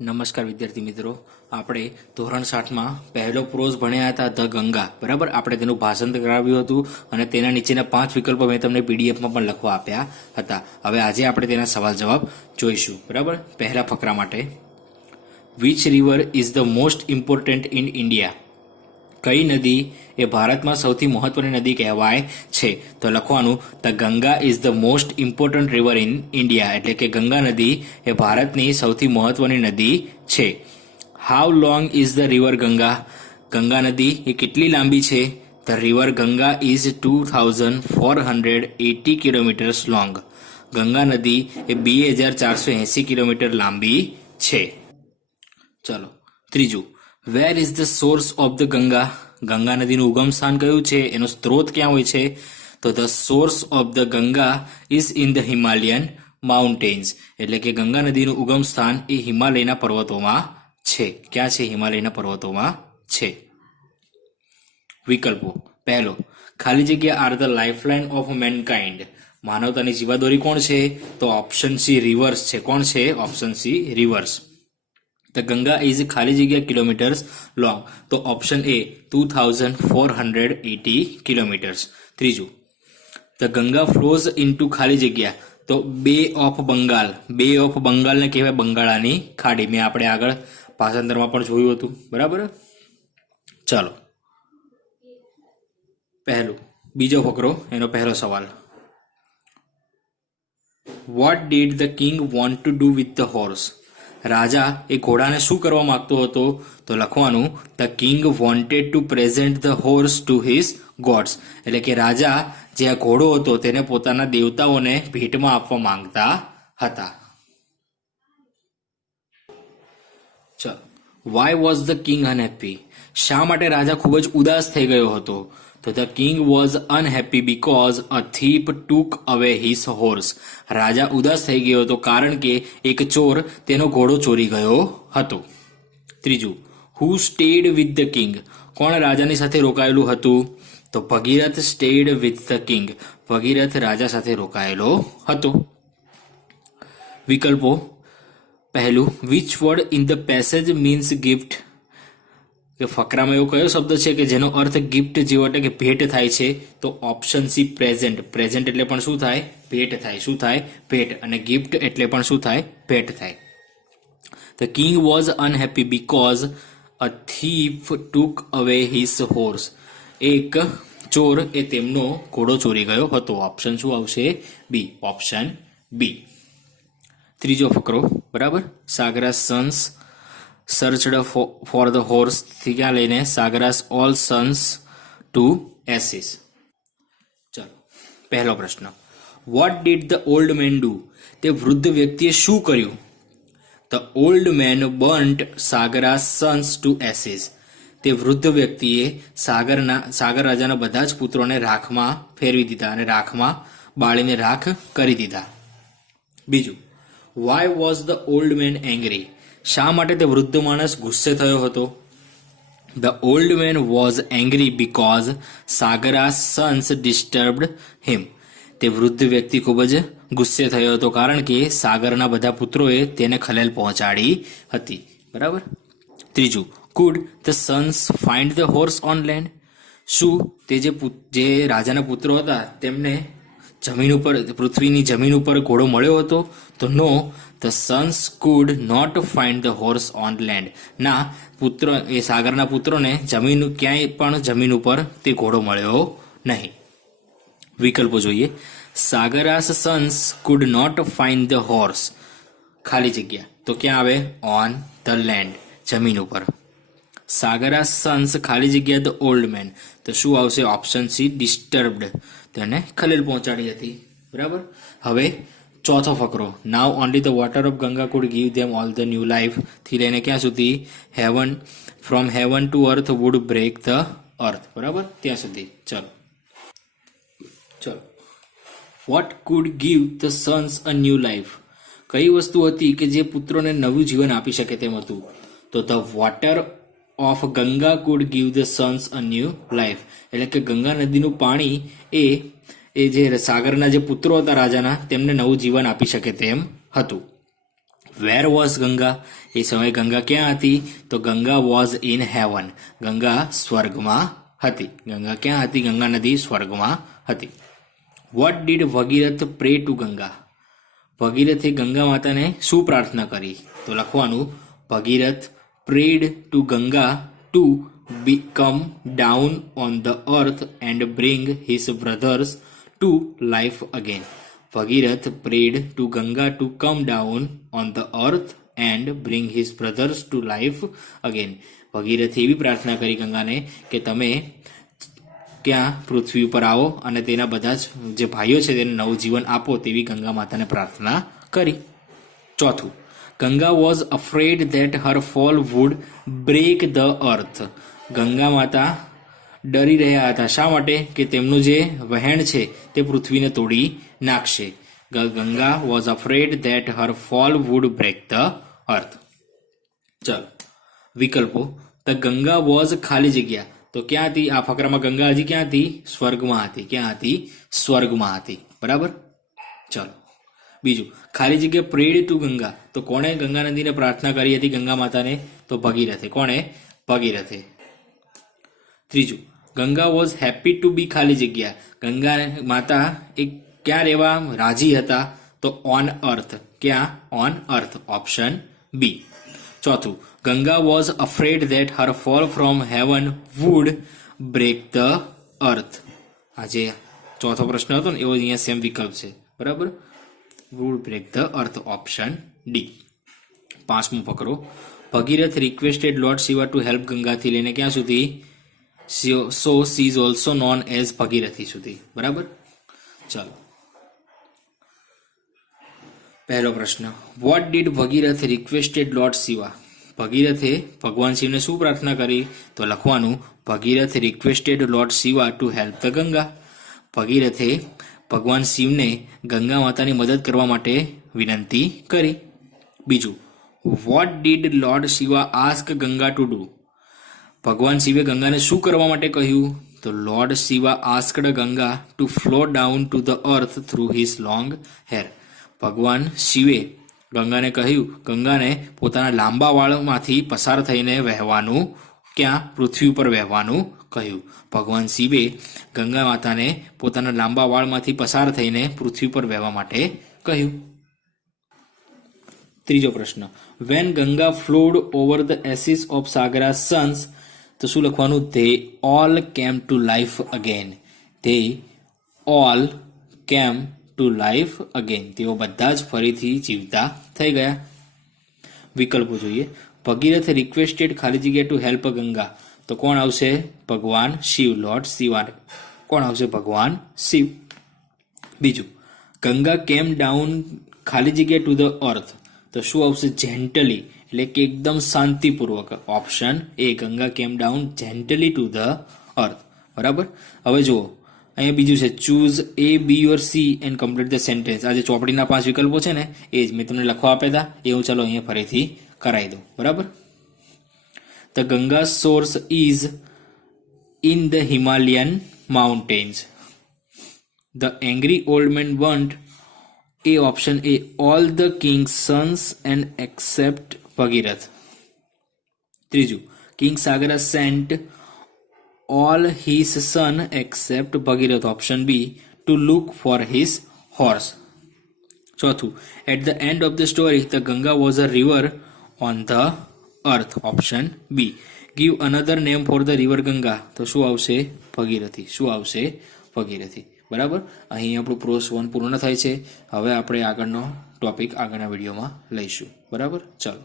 નમસ્કાર વિદ્યાર્થી મિત્રો, આપણે ધોરણ 7માં પહેલો પ્રોઝ ભણ્યા હતા ધ ગંગા. બરાબર, આપણે તેનું ભાષાંતર કરાવ્યું હતું અને તેના નીચેના 5 વિકલ્પો મેં તમને પીડીએફમાં પણ લખવા આપ્યા હતા. હવે આજે આપણે તેના સવાલ જવાબ જોઈશું. બરાબર, પહેલા ફકરા માટે, which river is the most important in India? કઈ નદી એ ભારતમાં સૌથી મહત્વની નદી કહેવાય છે? તો લખવાનું, the Ganga is the most important river in India, એટલે કે ગંગા નદી એ ભારતની સૌથી મહત્વની નદી છે. How long is the river Ganga? Ganga નદી એ કેટલી લાંબી છે? The river Ganga is 2480 kilometres long. Ganga નદી એ 2480 કિલોમીટર લાંબી છે. ચલો ત્રીજું, where is the source of the Ganga? Ganga નદીનું ઉગમ સ્થાન કયું છે? એનો સ્ત્રોત ક્યાં હોય છે? તો the source of the Ganga is in the Himalayan mountains, એટલે કે ગંગા નદીનું ઉગમ સ્થાન એ હિમાલયના પર્વતોમાં છે. ક્યાં છે? હિમાલયના પર્વતોમાં છે. વિકલ્પો, પહેલો, ખાલી જગ્યા are the lifeline of mankind. માનવતાની જીવાદોરી કોણ છે? તો ઓપ્શન સી રિવર્સ છે. કોણ છે? Option C reverse. The Ganga is ખાલી જગ્યા કિલોમીટર્સ લોંગ, તો ઓપ્શન એ 2480 કિલોમીટર્સ. ત્રીજું, ધ ગંગા ફ્લોઝ ઇન્ટુ ખાલી જગ્યા, તો બે ઓફ બંગાળ. બે ઓફ બંગાળને કહેવાય બંગાળાની ખાડી. મેં આપણે આગળ ભાષાંતરમાં પણ જોયું હતું. બરાબર, ચાલો પહેલું, બીજો ફકરો, એનો પહેલો સવાલ, what did the king want to do with the horse? રાજા એ ઘોડાને શું કરવા માંગતો હતો? તો લખવાનું, the king wanted to present the horse to his gods, એટલે કે રાજા જે આ ઘોડો હતો તેને પોતાના દેવતાઓને ભેટમાં આપવા માંગતા હતા. ચલો, Y was the king unhappy? શા માટે રાજા ખૂબ જ ઉદાસ થઈ ગયો હતો? તો the king was unhappy because a thief took away his horse. રાજા ઉદાસ થઈ ગયો હતો કારણ કે એક ચોર તેનો ઘોડો ચોરી ગયો હતો. ત્રીજું, હુ સ્ટેડ વિથ ધ કિંગ? કોણ રાજાની સાથે રોકાયેલું હતું? તો ભગીરથ સ્ટેડ વિથ ધ કિંગ. ભગીરથ રાજા સાથે રોકાયેલો હતો. વિકલ્પો, પહેલું, which word in the passage means gift? કે ફકરામાં એવો કયો શબ્દ છે કે જેનો અર્થ ગિફ્ટ જેવો એટલે કે ભેટ થાય છે? તો ઓપ્શન સી પ્રેઝન્ટ. પ્રેઝન્ટ એટલે પણ શું થાય? ભેટ થાય. શું થાય? ભેટ. અને ગિફ્ટ એટલે પણ શું થાય? ભેટ થાય. The king was unhappy because a thief took away his horse. એક ચોર એ તેમનો ઘોડો ચોરી ગયો હતો. ઓપ્શન શું આવશે? બી. Option B. ત્રીજો ફકરો, બરાબર, Sagara's sons searched for the horse થી ક્યાં લઈને Sagara's all sons to ashes. ચલો પહેલો પ્રશ્ન, what did the old man do? તે વૃદ્ધ વ્યક્તિએ શું કર્યું? The old man burnt Sagara's sons to ashes. તે વૃદ્ધ વ્યક્તિએ સાગર રાજાના બધા જ પુત્રોને રાખમાં ફેરવી દીધા અને રાખમાં બાળીને રાખ કરી દીધા. બીજું, why was the old man angry? શા માટે તે વૃદ્ધ માણસ ગુસ્સે થયો હતો? The old man was angry because Sagara's sons disturbed him. તે વૃદ્ધ વ્યક્તિ ખૂબ જ ગુસ્સે થયો હતો કારણ કે સાગરના બધા પુત્રોએ તેને ખલેલ પહોંચાડી હતી. બરાબર. ત્રીજું, could the Sons find the horse on land? શું તે જે રાજાના પુત્રો હતા તેમને જમીન ઉપર, પૃથ્વીની જમીન ઉપર ઘોડો મળ્યો હતો? તો no, the sons could not find the horse on land. ના, પુત્ર એ સાગરના પુત્રોને ક્યાંય પણ જમીન ઉપર તે ઘોડો મળ્યો નહીં. વિકલ્પો જોઈએ. Sagara's sons could not find the horse, ખાલી જગ્યા, તો ક્યાં આવે? ઓન ધ લેન્ડ, જમીન ઉપર. સાગરાસ સન્સ ખાલી જગ્યા ધ ઓલ્ડ મેન, તો શું આવશે? ઓપ્શન સી ડિસ્ટર્બ્ડ, તેને ખલેલ પહોંચાડી હતી. બરાબર. હવે ચોથો ફકરો, now only the water of Ganga could give them all the new life થી લઈને ક્યાં સુધી? Heaven, from heaven to earth would break the earth. બરાબર, ત્યાં સુધી. ચલો what could give the sons a new life? કઈ વસ્તુ હતી કે જે પુત્રોને નવું જીવન આપી શકે તેમ હતું? તો the water of Ganga could give the sons a new life, એટલે કે ગંગા નદીનું પાણી એ જે સાગરના જે પુત્રો હતા રાજાના તેમને નવું જીવન આપી શકે તેમ હતું. Where was Ganga? એ સમયે ગંગા ક્યાં હતી? તો Ganga was in heaven. Ganga સ્વર્ગમાં હતી. ગંગા ક્યાં હતી? ગંગા નદી સ્વર્ગમાં હતી. What did Bhagirath pray to Ganga? ભગીરથે ગંગા માતાને શું પ્રાર્થના કરી? તો લખવાનું Bhagirath prayed to Ganga to come down on the earth and bring his brothers to life again. Bhagirath prayed to Ganga to come down on the earth and bring his brothers to life again. ભગીરથે એવી પ્રાર્થના કરી ગંગાને કે તમે ક્યાં પૃથ્વી ઉપર આવો અને તેના બધા જ જે ભાઈઓ છે તેને નવું જીવન આપો તેવી ગંગા માતાને પ્રાર્થના કરી. ચોથું, Ganga was afraid that her fall would break the earth. Ganga માતા ડરી રહ્યા હતા. શા માટે? કે તેમનું જે વહેણ છે તે પૃથ્વીને તોડી નાખશે. Ganga was afraid that her fall would break the earth. ચાલો વિકલ્પો. ધ ગંગા વોઝ ખાલી જગ્યા. તો ક્યાં હતી આ ફકરામાં? ગંગા હજી ક્યાં હતી? સ્વર્ગમાં હતી. ક્યાં હતી? સ્વર્ગમાં હતી. બરાબર. ચાલો બીજું, ખાલી જગ્યા પ્રેડ ટુ ગંગા. તો કોણે ગંગા નદીને પ્રાર્થના કરી હતી ગંગા માતાને? તો ભગીરથે. કોણે? ભગીરથે. ત્રીજું, ગંગા વોઝ હેપી ટુ બી ખાલી જગ્યા. ગંગા માતા એક ક્યાં રહેવા રાજી હતા? તો ઓન અર્થ. ક્યાં? On earth. Option B. ચોથું, Ganga was afraid that her fall from heaven would break the earth. આ જે ચોથો પ્રશ્ન હતો ને એવો અહીંયા સેમ વિકલ્પ છે. બરાબર. Would break the earth. Option D. પાંચમું ફકરો, Bhagirath requested lord Shiva to help ગંગાથી લઈને ક્યાં સુધી? So she is also known as Bhagirathi સુધી. બરાબર. ચાલો પહેલો પ્રશ્ન, what did Bhagirath requested lord Shiva? ભગીરથે ભગવાન શિવને શું પ્રાર્થના કરી? તો લખવાનું Bhagirath requested lord Shiva to help the Ganga. ભગીરથે ભગવાન શિવને ગંગા માતાની મદદ કરવા માટે વિનંતી કરી. બીજું, what did Lord Shiva ask Ganga to do? ભગવાન શિવે ગંગાને શું કરવા માટે કહ્યું? તો Lord Shiva asked Ganga to flow down to the earth through his long hair. ભગવાન શિવે ગંગાને કહ્યું, ગંગાને પોતાના લાંબા વાળમાંથી પસાર થઈને વહેવાનું, ક્યાં? પૃથ્વી ઉપર વહેવાનું કહ્યું. ભગવાન શિવે ગંગા માતાને પોતાના લાંબા વાળમાંથી પસાર થઈને પૃથ્વી પર વહેવા માટે કહ્યું. ત્રીજો પ્રશ્ન, when Ganga flowed over the ashes of Sagara sons. તો શું લખવાનું? They all came to life again. They all came to life again. તેઓ બધા જ ફરીથી જીવતા થઈ ગયા. વિકલ્પો જોઈએ. ભગીરથ રિક્વેસ્ટેડ ખાલી જગ્યા ટુ હેલ્પ ગંગા. તો કોણ આવશે? ભગવાન શિવ. લોર્ડ શિવા. કોણ આવશે? ભગવાન શિવ. બીજું, ગંગા કેમ ડાઉન ખાલી જગ્યા ટુ ધ અર્થ. તો શું આવશે? જેન્ટલી. એટલે કે એકદમ શાંતિપૂર્વક. Option A. Ganga came down gently to the earth. બરાબર. હવે જુઓ અહીંયા બીજું છે, choose A, B or C and complete the sentence. આ જે ચોપડીના 5 વિકલ્પો છે ને એ જ મેં તમને લખવા આપ્યા હતા એ હું ચાલો અહીંયા ફરીથી કરાવી દઉં. બરાબર. The Ganga source is in the Himalayan mountains. The angry old man went. A option A. All the king's sons and except Bhagirath. ત્રીજું, king Sagara sent all his son except Bhagirath. Option B. To look for his horse. ચોથું, at the end of the story the Ganga was a river on the earth. Option B. Give another name for the river Ganga. તો શું આવશે? ભગીરથી. શું આવશે? ભગીરથી. બરાબર. અહીં આપણું pros 1 પૂર્ણ થાય છે. હવે આપણે આગળનો ટોપિક આગળના વિડીયોમાં લઈશું. બરાબર. ચાલો.